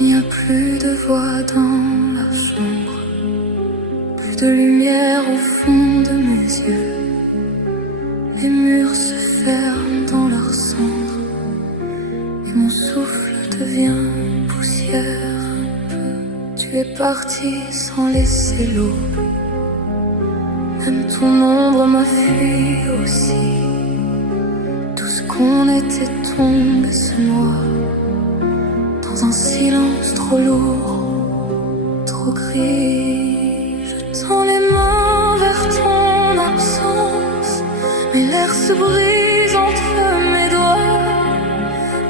Il n'y a plus de voix dans la chambre, plus de lumière au fond de mes yeux. Les murs se ferment dans leur cendre et mon souffle devient poussière un peu. Tu es parti sans laisser l'aube, même ton ombre m'a fui aussi. Tout ce qu'on était tombe et se noie dans un silence trop lourd, trop gris. Je tends les mains vers ton absence, mais l'air se brise entre mes doigts.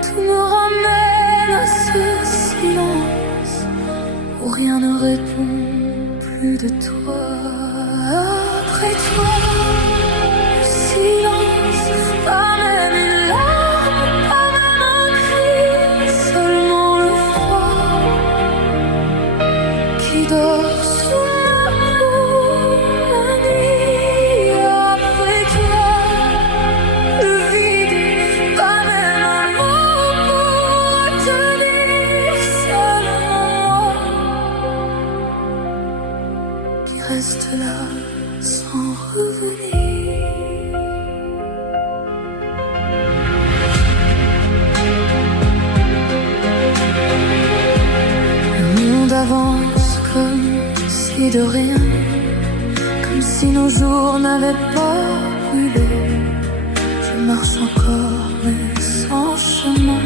Tout me ramène à ce silence où rien ne répond plus de toi. Après toi, le silence, pas même une larme, pas même un cri, seulement le froid qui dort sous ma peau la nuit. Après toi, le vide, pas même un mot pour tenir, seulement moi qui reste là sans revenir. Le monde avance comme si de rien, comme si nos jours n'avaient pas brûlé. Je marche encore mais sans chemin,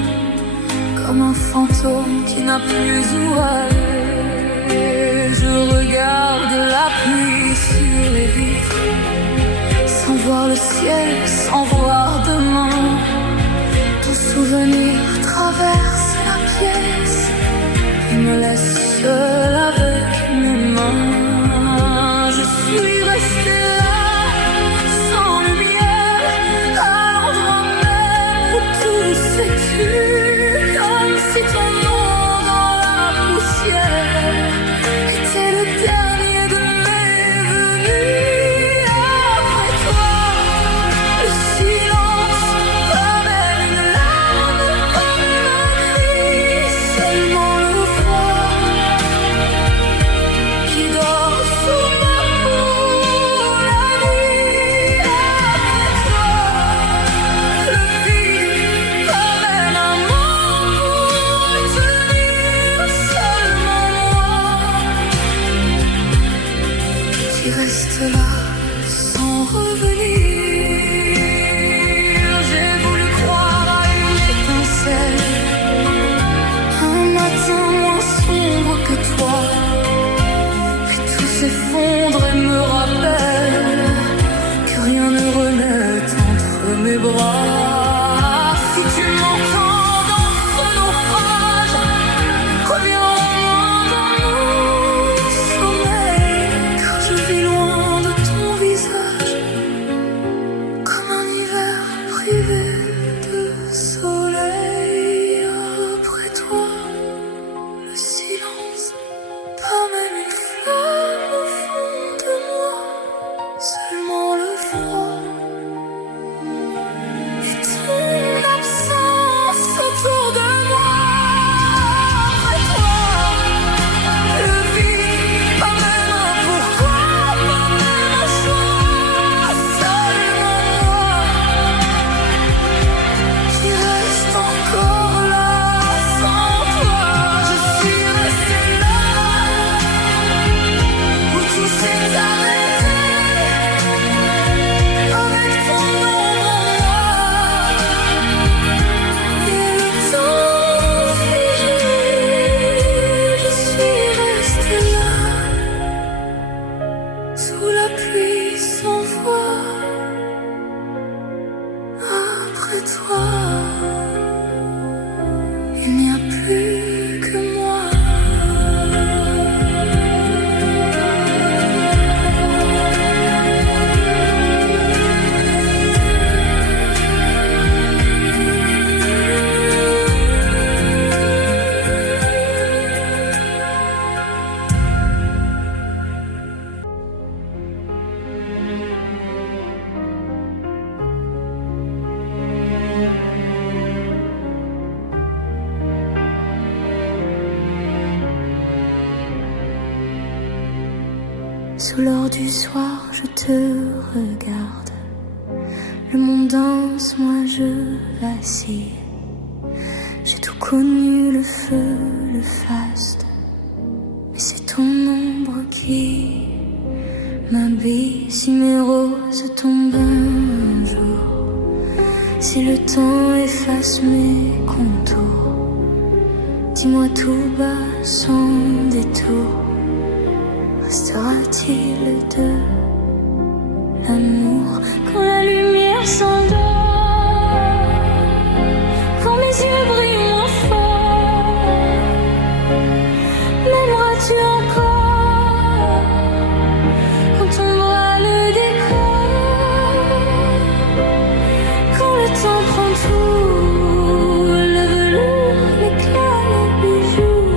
comme un fantôme qui n'a plus où aller. Je regarde la pluie sur les vitres, sans voir le ciel, sans voir demain. Ton souvenir traverse la pièce et me laisse seul avec mes mains. Je suis restée là, sans lumière, à l'endroit même où tout s'est tu, comme si ton nom dans la poussière était le dernier de mes venus. Après toi, le silence, pas même une larme, pas même un cri, seulement le froid qui dort sous ma peau la nuit. Après toi, le vide, pas même un mot pour tenir, seulement moi qui reste là sans revenir. J'ai voulu croire à une étincelle, un matin moins sombre que toi, puis tout s'effondre et me rappelle que rien ne renaît entre mes bras. Si tu m'entends dans ce naufrage, reviens au moins dans mon sommeil, car je vis loin de ton visage, comme un hiver privé de soleil. Après toi, le silence, pas même une flamme au fond de moi, seulement le froid. Et Sous l'or du soir, je te regarde. Le monde danse, moi je vacille. J'ai tout connu, le feu, le faste. Mais c'est ton ombre qui m'habille. Si mes roses tombent un jour, si le temps efface mes contours, dis-moi tout bas sans détour, restera-t-il de l'amour quand la lumière s'endort, quand mes yeux brillent moins fort, m'aimeras-tu encore quand tombera le décor, quand le temps prend tout, le velours, l'éclat, les bijoux.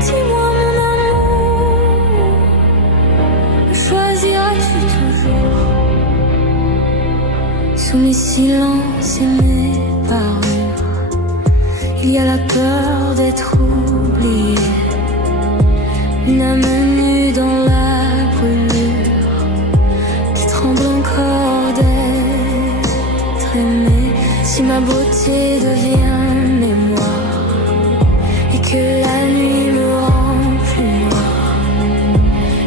Dis-moi mon amour, choisiras-tu toujours? Sous mes silences et mes parures, il y a la peur d'être oublié. Une âme nue dans la brûlure qui tremble encore d'être aimée. Si ma beauté devient mémoire et que la nuit me rend plus noir,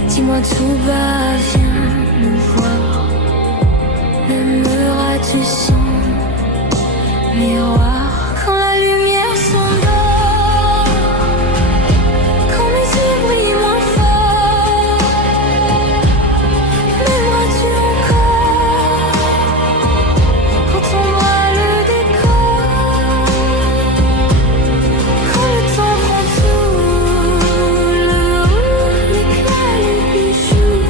dis-moi tout bas, viens me voir. M'aimeras-tu sans miroir quand la lumière s'endort, quand mes yeux brillent moins fort, m'aimeras-tu encore quand tombera le décor, quand le temps prend tout, le haut, l'éclat, les bijoux.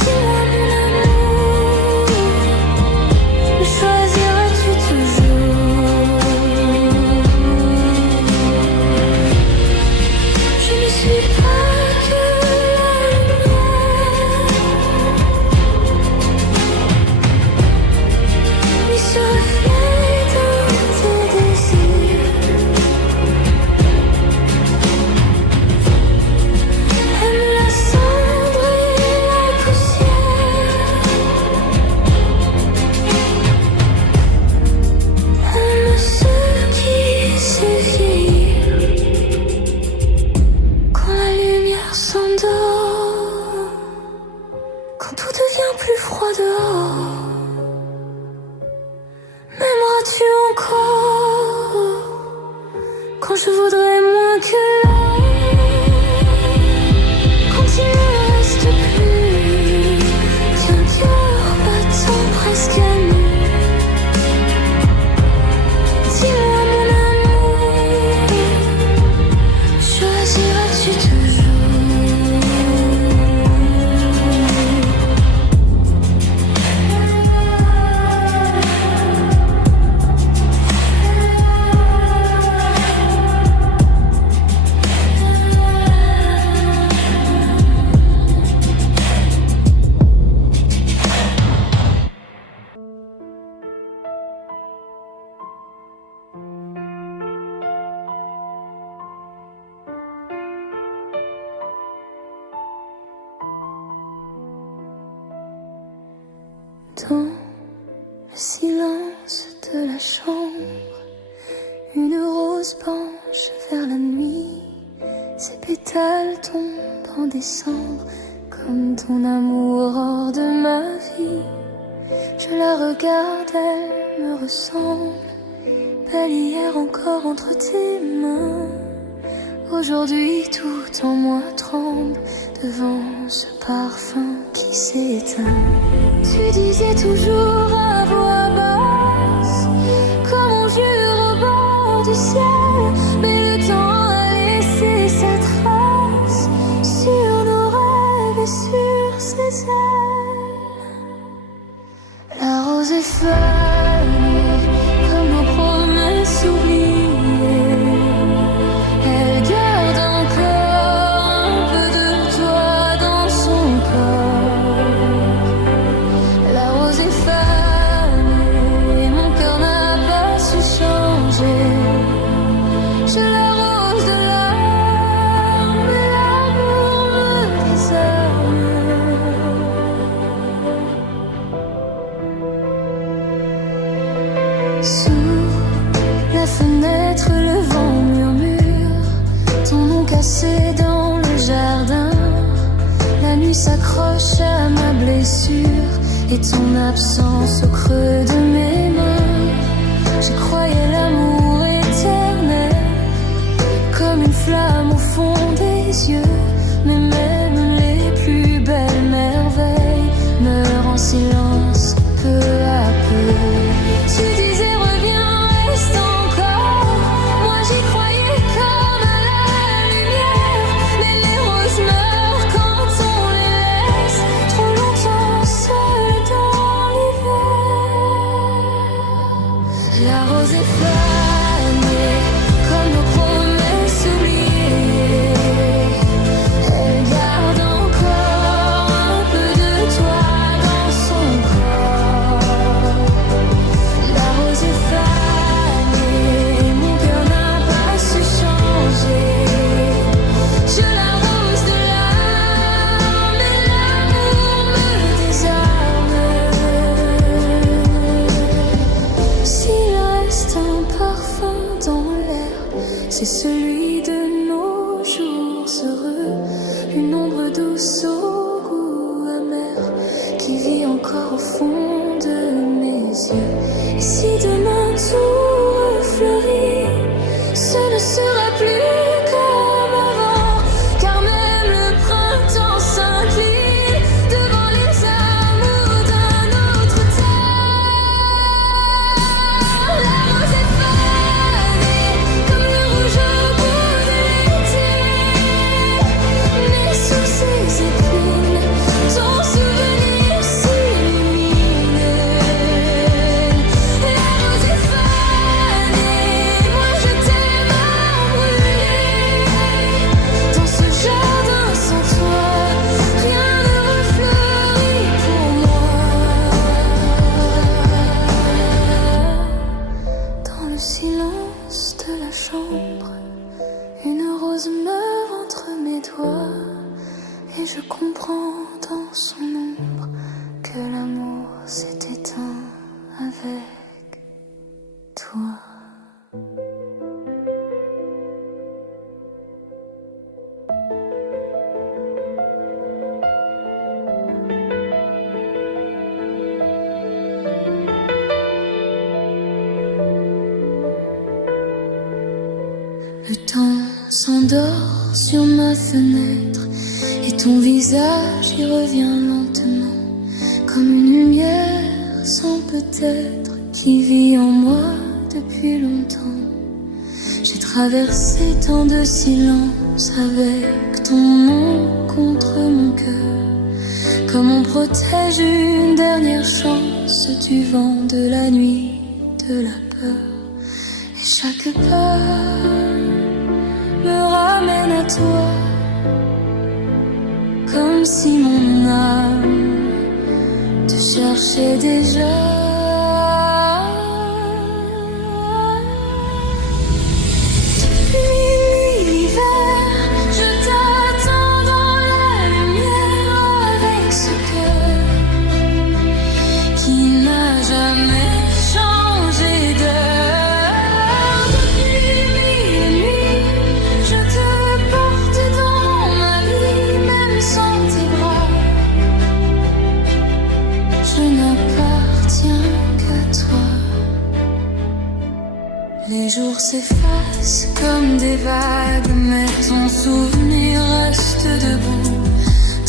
Dis-moi mon amour, me choisiras-tu toujours? Je ne suis pas que la lumière, mais ce reflet de tes désirs. Aime la cendre et la poussière, aime ceux qui se vieillir quand la lumière s'endort, quand tout devient plus froid dehors. M'aimeras-tu encore quand je voudrais moins que l'air, quand il ne reste plus qu'un cœur battant presque à nu? Dis-moi mon amour, choisiras-tu toujours? Dans le silence de la chambre, une rose penche vers la nuit. Ses pétales tombent en décembre, comme ton amour hors de ma vie. Je la regarde, elle me ressemble, belle hier encore entre tes mains. Aujourd'hui tout en moi tremble devant ce parfum qui s'éteint. Tu disais toujours à voix basse, comme on jure au bord du ciel, mais le temps a laissé sa trace sur nos rêves et sur ses ailes. La rose est fanée comme nos promesses oubliées. Elle garde encore un peu de toi dans son corps. La rose est fanée, mon cœur n'a pas su changer. Sous la fenêtre, le vent murmure ton nom cassé dans le jardin. La nuit s'accroche à ma blessure et ton absence au creux de mes mains. Je croyais l'amour éternel, comme une flamme au fond des yeux. Mais même les plus belles merveilles meurent en silence peu à peu. Tu disais reviens, reste encore. Moi j'y croyais comme à la lumière. Mais les roses meurent quand on les laisse trop longtemps seules dans l'hiver. La rose est fanée comme nos promesses oubliées. Elle garde encore un peu de toi dans son corps. La rose est fanée, mon cœur n'a pas su changer. Je l'arrose de larmes et l'amour me désarme. S'il reste un parfum dans l'air, c'est celui de nos jours heureux. Une ombre douce au goût amer qui vit encore au fond de mes yeux. Et si demain tout refleurit, ce ne sera plus comme avant, car même le printemps s'incline devant les amours d'un autre temps. La rose est fanée comme le rouge au bout de l'été. Mais sous ses épines, ton souvenir s'illumine. La rose est fanée, moi je t'aime à brûler. Dans ce jardin sans toi, rien ne refleurit pour moi. Dans le silence de la chambre, une rose meurt entre mes doigts. Et je comprends dans son ombre que l'amour s'est éteint avec toi. Le temps s'endort sur ma fenêtre et ton visage y revient lentement, comme une lumière sans peut-être qui vit en moi depuis longtemps. J'ai traversé tant de silence avec ton nom contre mon cœur, comme on protège une dernière chance du vent, de la nuit, de la peur. Et chaque pas me ramène à toi, comme si mon âme te cherchait déjà. Depuis l'hiver, je t'attends dans la lumière avec ce cœur qui n'a jamais changé d'heure. Depuis mille nuits, je te porte dans ma vie, même sans tes bras. Je n'appartiens qu'à toi. Les jours s'effacent comme des vagues, mais ton souvenir reste debout.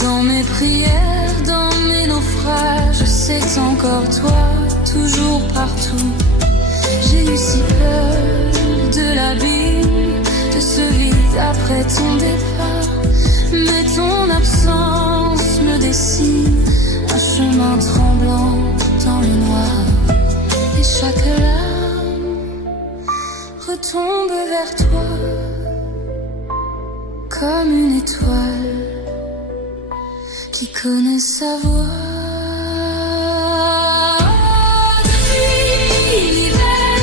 Dans mes prières, dans mes naufrages, c'est encore toi, toujours partout. J'ai eu si peur de l'abîme, de ce vide après ton départ. Mais ton absence me dessine un chemin tremblant dans le noir. Et chaque larme retombe vers toi, comme une étoile qui connaît sa voix. Depuis l'hiver,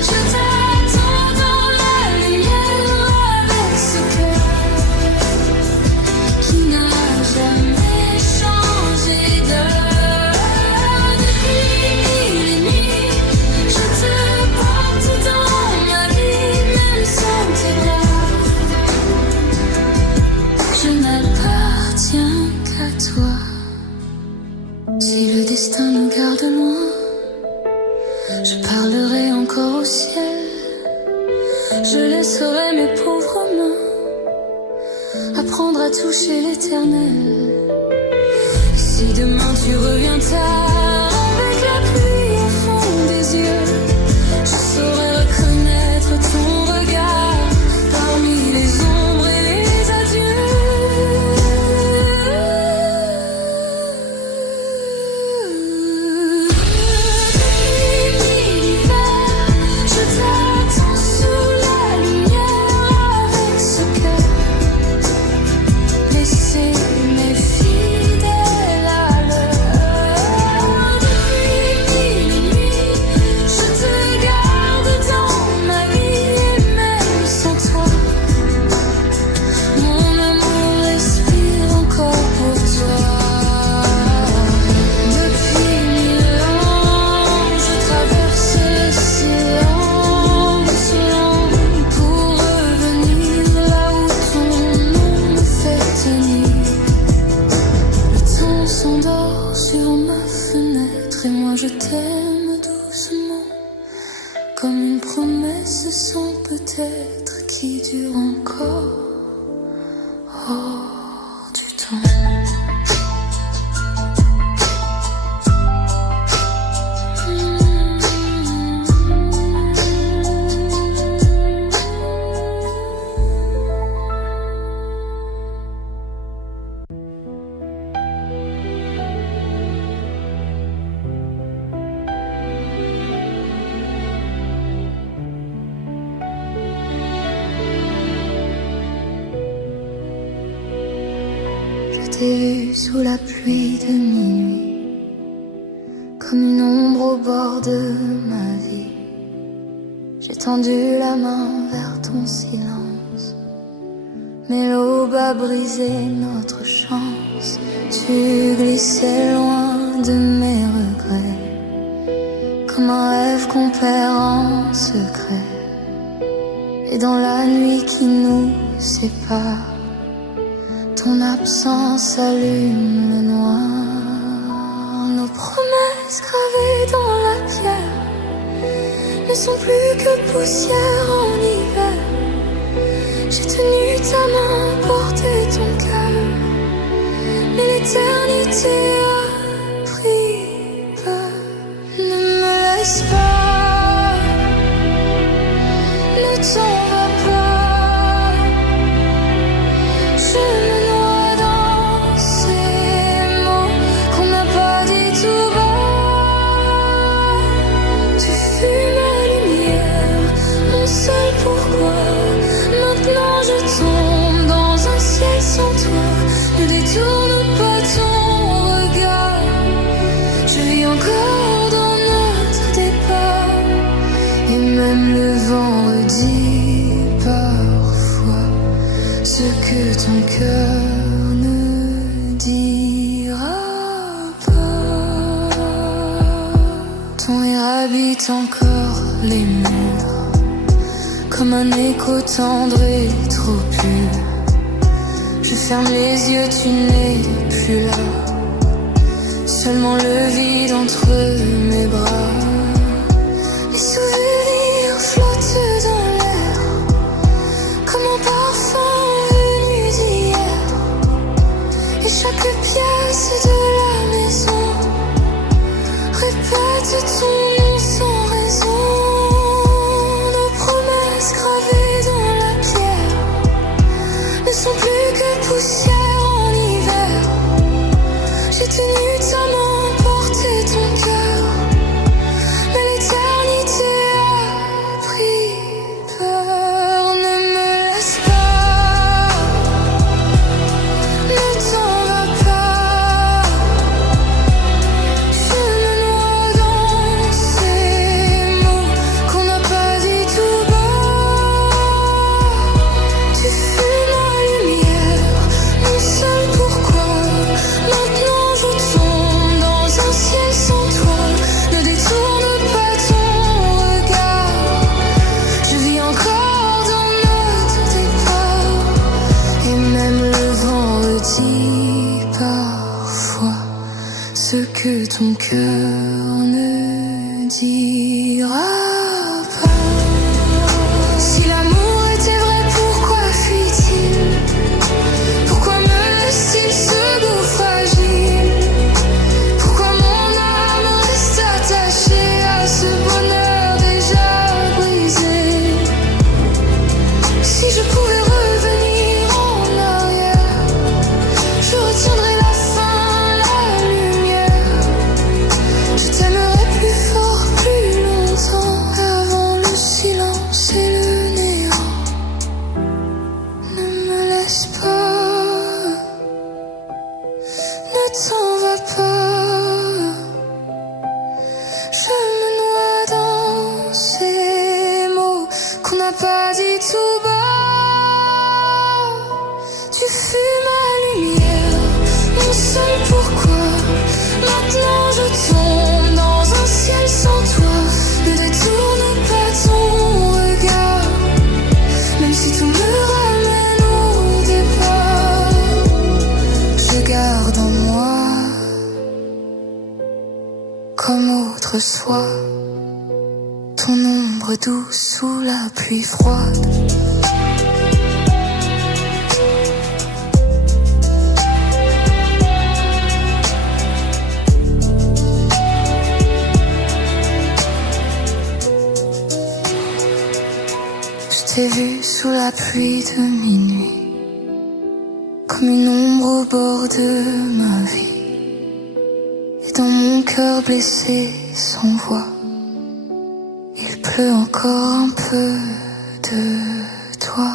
je t'attends dans la lumière avec ce cœur qui n'a jamais changé d'heure. Depuis mille nuits, je te Je laisserai mes pauvres mains apprendre à toucher l'éternel. Si demain tu reviens tard avec la pluie au fond des yeux, je saurai reconnaître ton regard parmi les ombres et les adieux. Depuis l'hiver, je t'attends sous la lumière avec ce cœur blessé mais fidèle à l'heure. Depuis mille nuits, je te garde dans ma vie et même sans toi, mon amour respire encore pour toi. Depuis 1000 ans, je traverse le silence lent pour revenir là où ton nom me fait tenir. Le temps s'endort sur ma fenêtre et moi je t'aime doucement, comme une promesse sans peut-être qui dure encore hors du temps. Je t'ai vu sous la pluie de minuit, comme une ombre au bord de ma vie. J'ai tendu la main vers ton silence, mais l'aube a brisé notre chance. Tu glissais loin de mes regrets, comme un rêve qu'on perd en secret. Et dans la nuit qui nous sépare, ton absence allume le noir. Nos promesses gravées dans la pierre ne sont plus que poussière en hiver. J'ai tenu ta main, porté ton cœur, mais l'éternité a pris peur. Ne me laisse pas, le temps va pas. Je me noie dans ces mots qu'on n'a pas dit tout bas. Tu fus ma lumière, mon seul pourquoi. Maintenant je tombe dans un ciel sans toi. Ne détourne pas ton regard. Je vis encore dans notre départ, et même le vent redit parfois ce que ton cœur ne dira pas. Ton rire habite encore les murs, comme un écho tendre et trop pur. Je ferme les yeux, tu n'es plus là, seulement le vide entre mes bras. Les souvenirs flottent dans l'air, comme un parfum venu d'hier. Et chaque pièce de la maison répète ton nom sans raison. Nos promesses gravées dans la pierre ne sont plus que poussière en hiver. J'ai tenu ta main, porté ton cœur, mais l'éternité m'as pas dit tout bas. Tu fus ma lumière, mon seul pourquoi. Maintenant je tombe dans un ciel sans toi. Ne détourne pas ton regard, même si tout me ramène au départ. Je garde en moi, comme autrefois, ton ombre douce sous la pluie froide. Je t'ai vu sous la pluie de minuit, comme une ombre au bord de ma vie. Et dans mon cœur blessé sans voix, il pleut encore un peu de toi.